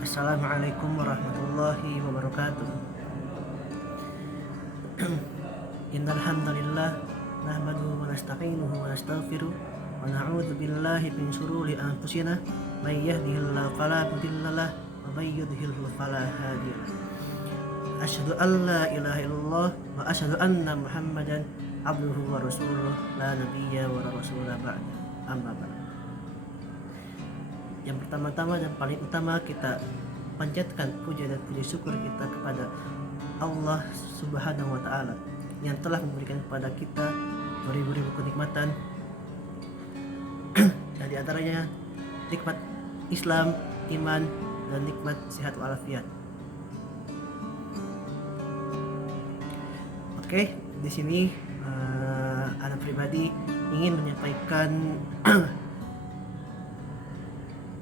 Assalamualaikum warahmatullahi wabarakatuh. Innal hamdalillah nahmaduhu wa nasta'inuhu wa nastaghfiruh wa na'udzu billahi min shururi anfusina may yahdihillahu fala mudhillalah wa may yudhlil fala hadiyalah. Asyhadu an la ilaha illallah wa asyhadu anna Muhammadan abduhu wa rasuluh la nabiyya wa la rasula ba'da. Amma ba'd. Yang pertama-tama dan paling utama kita panjatkan puja dan puji syukur kita kepada Allah Subhanahu wa taala yang telah memberikan kepada kita beribu-ribu kenikmatan dan di antaranya nikmat Islam, iman, dan nikmat sehat walafiat. Oke, di sini anak pribadi ingin menyampaikan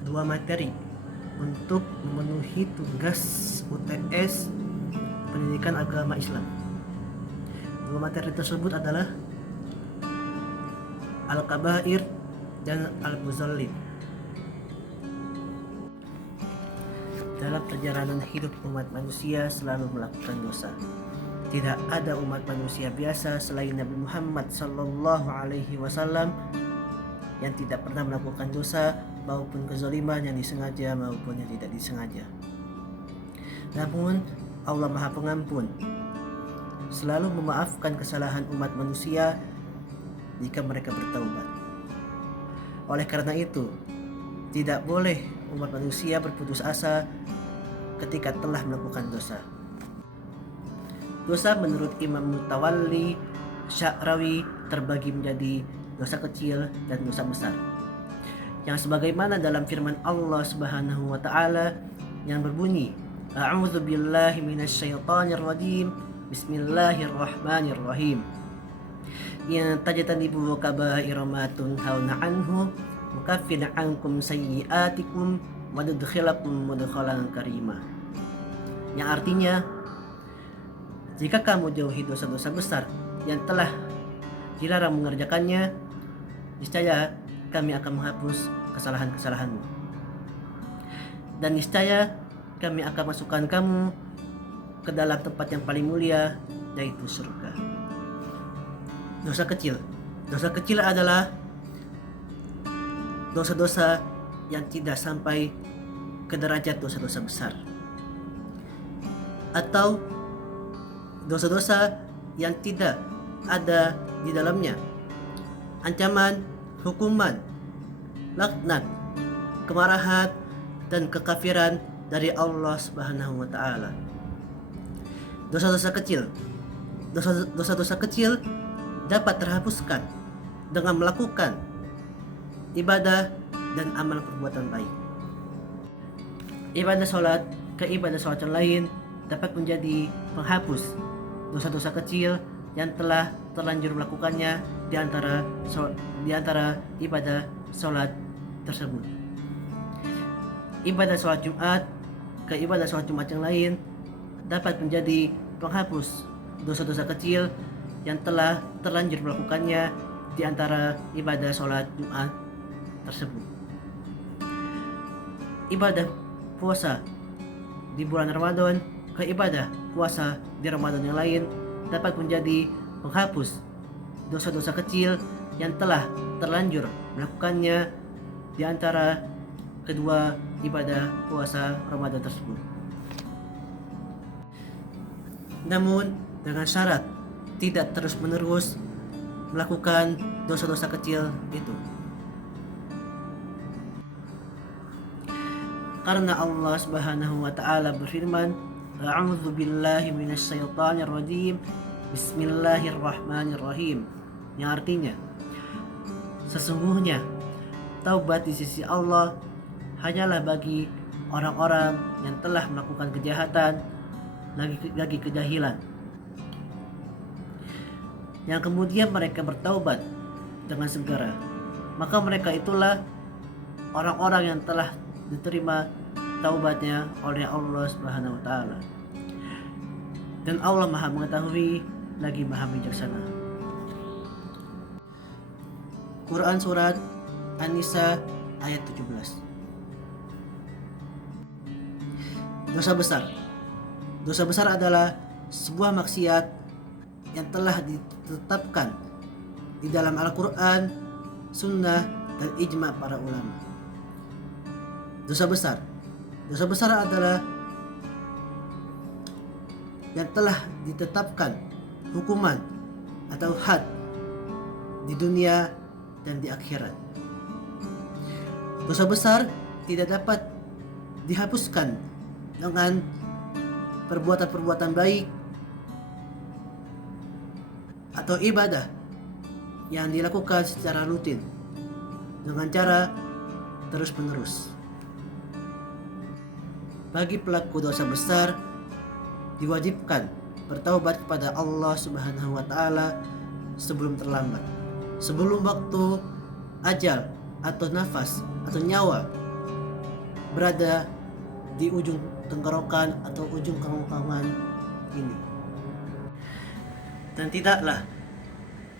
dua materi untuk memenuhi tugas UTS Pendidikan Agama Islam. Dua materi tersebut adalah Al-Kabair dan Al-Muzallim. Dalam perjalanan hidup umat manusia selalu melakukan dosa. Tidak ada umat manusia biasa selain Nabi Muhammad sallallahu alaihi wasallam yang tidak pernah melakukan dosa maupun kezaliman yang disengaja maupun yang tidak disengaja. Namun Allah Maha Pengampun, selalu memaafkan kesalahan umat manusia jika mereka bertaubat. Oleh karena itu, tidak boleh umat manusia berputus asa ketika telah melakukan dosa. Dosa menurut Imam Mutawalli Sya'rawi terbagi menjadi dosa kecil dan dosa besar. Yang sebagaimana dalam firman Allah Subhanahu wa taala yang berbunyi, A'udzu billahi minasyaitonir rajim. Bismillahirrahmanirrahim. Ya tajtanibu kaba'ira ma tunhauna anhu nukaffir ankum sayyi'atikum wa nudkhilakum mudkhalan karima. Yang artinya, jika kamu jauhi dosa-dosa besar yang telah dilarang mengerjakannya, niscaya kami akan menghapus kesalahan-kesalahanmu. Dan niscaya kami akan masukkan kamu ke dalam tempat yang paling mulia, yaitu surga. Dosa kecil. Dosa kecil adalah dosa-dosa yang tidak sampai ke derajat dosa-dosa besar. Atau dosa-dosa yang tidak ada di dalamnya ancaman, hukuman, laknat, kemarahan, dan kekafiran dari Allah Subhanahu wa taala. Dosa-dosa kecil. Dosa-dosa kecil dapat terhapuskan dengan melakukan ibadah dan amal perbuatan baik. Ibadah sholat ke ibadah sholat yang lain dapat menjadi penghapus dosa-dosa kecil yang telah terlanjur melakukannya di antara ibadah sholat tersebut. Ibadah sholat Jumat ke ibadah sholat Jumat yang lain dapat menjadi penghapus dosa-dosa kecil yang telah terlanjur melakukannya di antara ibadah sholat Jumat tersebut. Ibadah puasa di bulan Ramadan ke ibadah puasa di Ramadan yang lain dapat menjadi penghapus dosa-dosa kecil yang telah terlanjur melakukannya di antara kedua ibadah puasa Ramadan tersebut. Namun dengan syarat tidak terus-menerus melakukan dosa-dosa kecil itu. Karena Allah Subhanahu wa taala berfirman, A'udzu billahi minasyaitonir rajim. Bismillahirrahmanirrahim. Yang artinya, sesungguhnya taubat di sisi Allah hanyalah bagi orang-orang yang telah melakukan kejahatan lagi kejahilan, yang kemudian mereka bertaubat dengan segera, maka mereka itulah orang-orang yang telah diterima taubatnya oleh Allah Subhanahu wa taala. Dan Allah Maha mengetahui lagi Maha bijaksana. Quran surat An-Nisa ayat 17. Dosa besar. Dosa besar adalah sebuah maksiat yang telah ditetapkan di dalam Al-Quran, Sunnah, dan ijma para ulama. Dosa besar. Dosa besar adalah yang telah ditetapkan hukuman atau had di dunia dan di akhirat. Dosa besar tidak dapat dihapuskan dengan perbuatan-perbuatan baik atau ibadah yang dilakukan secara rutin dengan cara terus-menerus. Bagi pelaku dosa besar diwajibkan bertaubat kepada Allah Subhanahu wa taala sebelum terlambat, sebelum waktu ajal atau nafas atau nyawa berada di ujung tenggorokan atau ujung kerongkongan ini. Dan tidaklah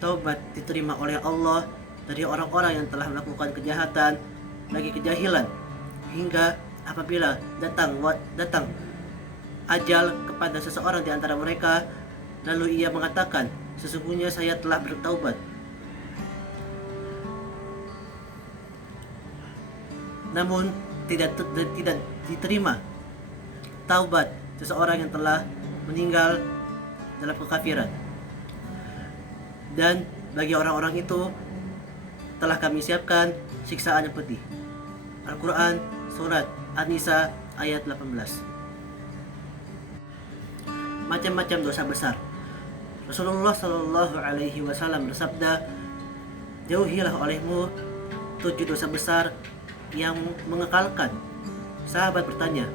taubat diterima oleh Allah dari orang-orang yang telah melakukan kejahatan lagi kejahilan, hingga apabila datang ajal kepada seseorang di antara mereka, lalu ia mengatakan, sesungguhnya saya telah bertaubat. Namun tidak diterima taubat seseorang yang telah meninggal dalam kekafiran. Dan bagi orang-orang itu telah kami siapkan siksaan yang pedih. Al-Quran surat An-Nisa ayat 18. Macam-macam dosa besar. Rasulullah Shallallahu Alaihi Wasallam bersabda, jauhilah olehmu 7 dosa besar yang mengekalkan. Sahabat bertanya,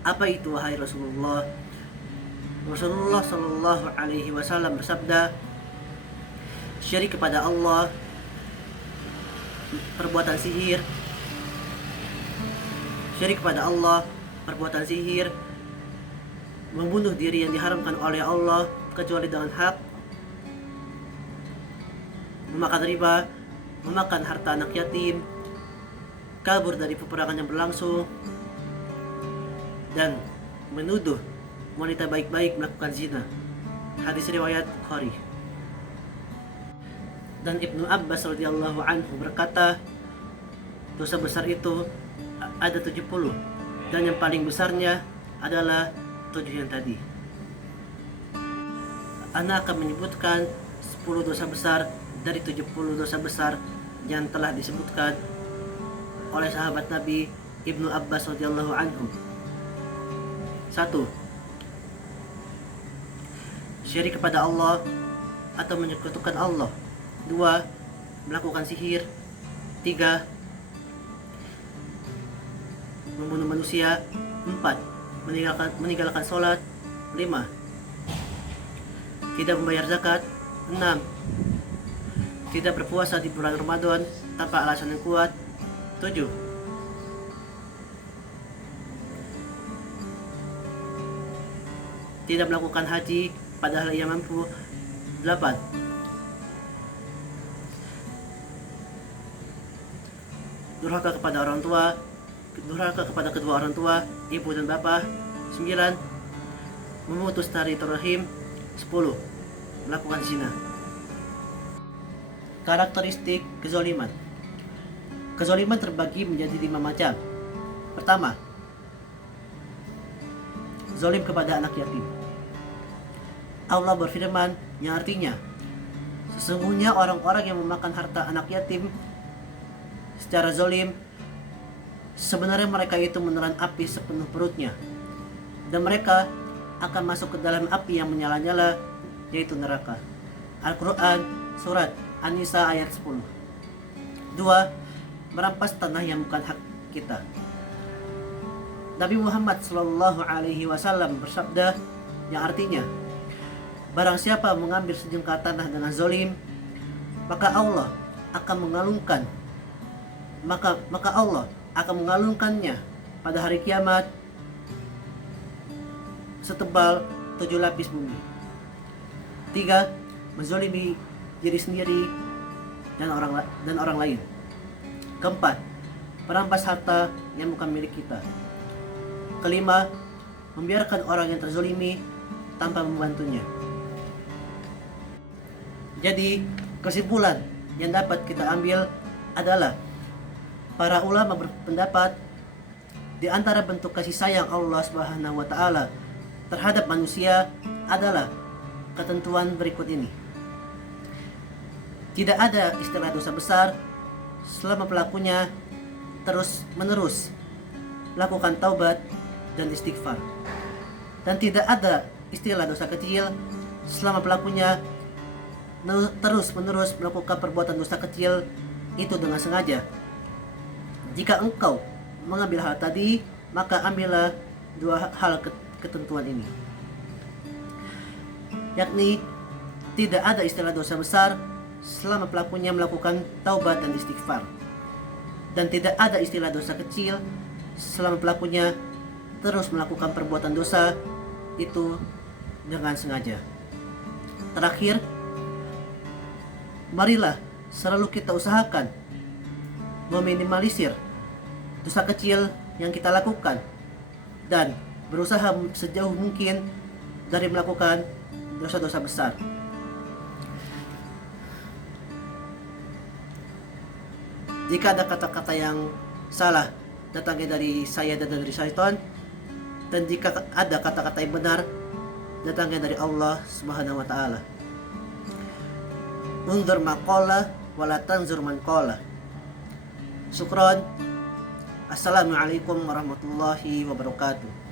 apa itu wahai Rasulullah? Rasulullah Shallallahu Alaihi Wasallam bersabda, syirik kepada Allah, perbuatan sihir, membunuh diri yang diharamkan oleh Allah kecuali dengan hak, memakan riba, memakan harta anak yatim, kabur dari peperangan yang berlangsung, dan menuduh wanita baik-baik melakukan zina. Hadis riwayat Bukhari. Dan Ibnu Abbas radhiyallahu anhu berkata, dosa besar itu ada 70, dan yang paling besarnya adalah 7 yang tadi. Ana akan menyebutkan 10 dosa besar dari 70 dosa besar yang telah disebutkan oleh sahabat Nabi Ibnu Abbas radhiyallahu anhu. 1. Syirik kepada Allah atau menyekutukan Allah. 2. Melakukan sihir. 3. Membunuh manusia. 4. Meninggalkan sholat. 5. Tidak membayar zakat. 6. Tidak berpuasa di bulan Ramadan tanpa alasan yang kuat. 7. Tidak melakukan haji padahal ia mampu. 8. Durhaka kepada orang tua, durhaka kepada kedua orang tua, ibu dan bapak. 9. Memutus tali rahim. 10. Melakukan zina. Karakteristik kezaliman. Kezaliman terbagi menjadi 5 macam. Pertama, zalim kepada anak yatim. Allah berfirman yang artinya, sesungguhnya orang-orang yang memakan harta anak yatim secara zalim, sebenarnya mereka itu menelan api sepenuh perutnya, dan mereka akan masuk ke dalam api yang menyala-nyala, yaitu neraka. Al-Quran surat An-Nisa ayat 10. 2. Merampas tanah yang bukan hak kita. Nabi Muhammad Sallallahu Alaihi Wasallam bersabda yang artinya, barang siapa mengambil sejengkal tanah dengan zalim, maka Allah akan mengalungkannya pada hari kiamat setebal 7 lapis bumi. 3. Menzalimi diri sendiri dan orang lain. 4. Merampas harta yang bukan milik kita. Kelima, membiarkan orang yang terzolimi tanpa membantunya. Jadi kesimpulan yang dapat kita ambil adalah para ulama berpendapat di antara bentuk kasih sayang Allah Subhanahu wa taala terhadap manusia adalah ketentuan berikut ini. Tidak ada istilah dosa besar selama pelakunya terus-menerus melakukan taubat dan istighfar. Dan tidak ada istilah dosa kecil selama pelakunya terus-menerus melakukan perbuatan dosa kecil itu dengan sengaja. Jika engkau mengambil hal tadi, maka ambillah dua hal ketentuan ini, yakni tidak ada istilah dosa besar selama pelakunya melakukan taubat dan istighfar, dan tidak ada istilah dosa kecil selama pelakunya terus melakukan perbuatan dosa itu dengan sengaja. Terakhir, marilah selalu kita usahakan meminimalisir dosa kecil yang kita lakukan dan berusaha sejauh mungkin dari melakukan dosa-dosa besar. Jika ada kata-kata yang salah datangnya dari saya dan dari syaitan, dan jika ada kata-kata yang benar datangnya dari Allah Subhanahu wa taala. Unzur maqala wala tanzur man qala. Syukran. Assalamualaikum warahmatullahi wabarakatuh.